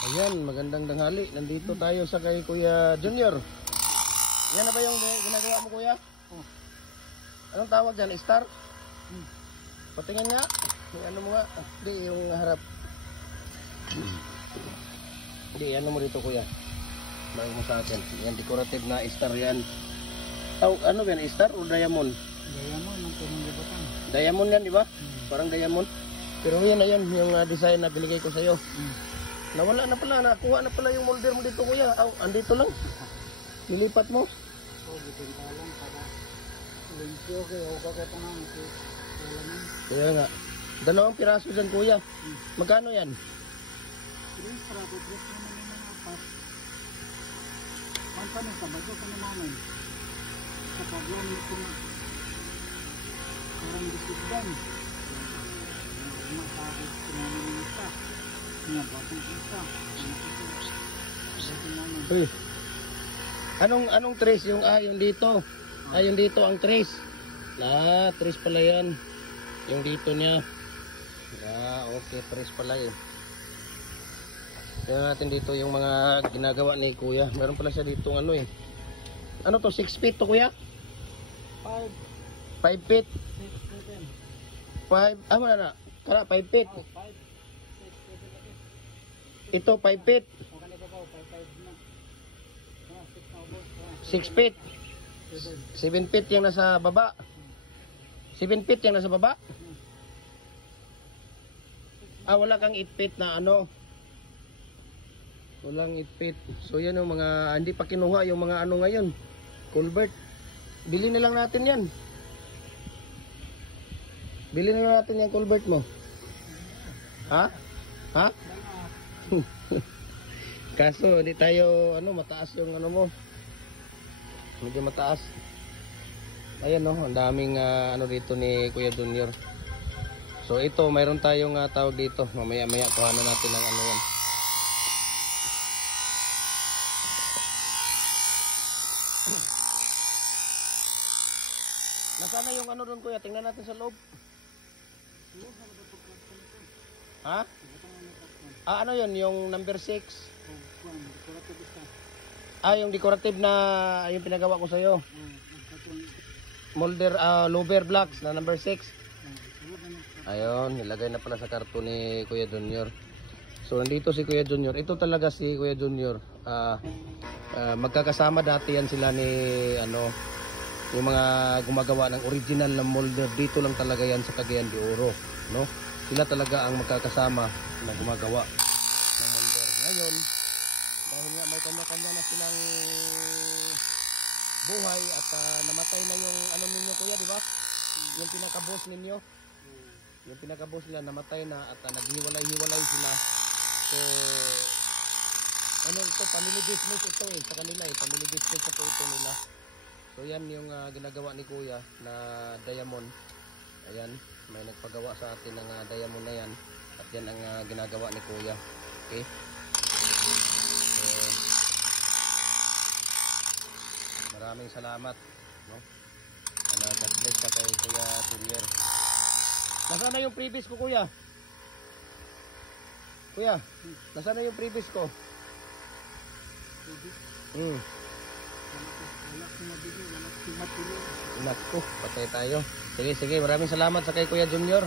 Ayan, magandang tanghali. Nandito tayo sa kay Kuya Junior. Yan na ba yung ginagawa mo, Kuya? Oh. Anong tawag dyan? Star? Patingin nga. Yung ano mo nga. Hindi, yung harap. Hindi, ano mo dito, Kuya? Bago mo sa akin. Yan, decorative na star yan. Oh, ano ba yan? Star o diamond? Diamond, ang pinanggibatan. Diamond yan, di ba? Parang diamond. Pero yan na yan, yung design na binigay ko sa'yo. Nawala na pala, nakuha na pala yung molder mo dito, Kuya. Oh, andito lang. Nilipat mo. Oh, bibenta lang para limpyo kayo. Huwag ka nang ito. Kaya nga. Dalawang piraso dyan, Kuya. Magkano yan? Pero para bubres naman yung mga apat. Ang tanong, kabago ka naman. Kapag lang ito na parang disigdan. Makakabit ko naman yung isa. Nabapong isa. Uy. Anong trace yung yung dito? Yung dito ang trace. Trace pala yan. Yung dito niya. Okay, trace pala yun. Tingnan natin dito yung mga ginagawa ni Kuya. Meron pala siya dito ano eh. Ano to? 6 feet to, Kuya? 5 feet. 5, wala na. Kala 5 feet. 5. Ito 5 feet. 6 feet. 7 feet yung nasa baba. 7 feet yung nasa baba. Wala kang 8 feet na ano. Walang 8 feet. So yan yung mga hindi pa kinuha yung mga ano ngayon. Culvert. Bili na lang natin yan. Bili na lang natin yung culvert mo. Ha? Kaso di tayo mataas yung ano mo. Medyo mataas. Ayan no, ang daming ano dito ni Kuya Junior. So ito, mayroon tayong tawag dito. Mamaya-maya kuhanan natin ng ano yan. Nasaan na yung ano doon, Kuya? Tingnan natin sa loob. Ha? Ano yun? Yung number 6? Yung decorative na yung pinagawa ko sa'yo. Molder, louver blocks na number 6. Ayun, nilagay na pala sa karton ni Kuya Junior. So, nandito si Kuya Junior. Ito talaga si Kuya Junior. Magkakasama dati yan sila ni, yung mga gumagawa ng original na molder. Dito lang talaga yan sa Cagayan de Oro. No? Sila talaga ang magkakasama na gumagawa ng molder. Ngayon, dahil nga may kanya-kanya na silang buhay at namatay na yung ano ninyo, Kuya, di ba? Yung pinaka-boss ninyo. Yung pinaka-boss nila namatay na at naghiwalay-hiwalay sila. So, ito, family business ito sa kanila family business ito nila. So, yan yung ginagawa ni Kuya na diamond. Ayan, may nagpagawa sa atin ng diamond na yan. At yan ang ginagawa ni Kuya. Okay? Maraming salamat, no? God bless ka kay Kuya Junior. Nasaan na yung previous ko, Kuya? Kuya, nasaan na yung previous ko? Naku, patay tayo. Sige, maraming salamat sa kay Kuya Junior.